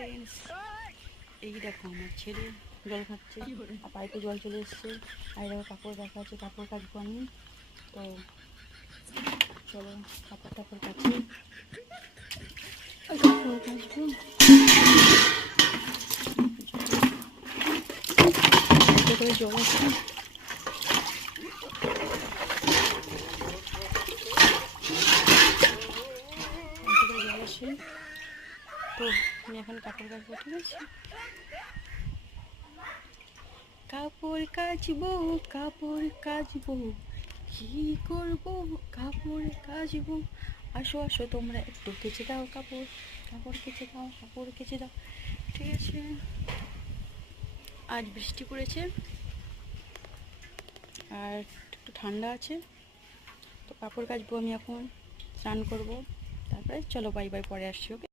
Friends, এই দেখো আমার ছেলে জল খাচ্ছে আর পাইপে জল চলে এসছে। আর দেখো কাপড় রাখা আছে, কাপড় কাচবো আমি। তো চলো কাপড় টাপড় কাচি, কাপড় কাচবো। করে জল আছে, জল আসে। তো আমি এখন কাপড় কাচবো, ঠিক আছে? কাপড় কাচবো, কাপড় কাচবো, কি করবো কাপড় কাচবো। আসো আসো তোমরা একটু কেচে দাও কাপড়, কাপড় কেচে দাও, কাপড় কেচে দাও, ঠিক আছে? আজ বৃষ্টি পড়েছে আর একটু ঠান্ডা আছে। তো কাপড় কাচবো আমি এখন, স্নান করবো, তারপরে চলো বাই বাই, পরে আসছি, ওকে?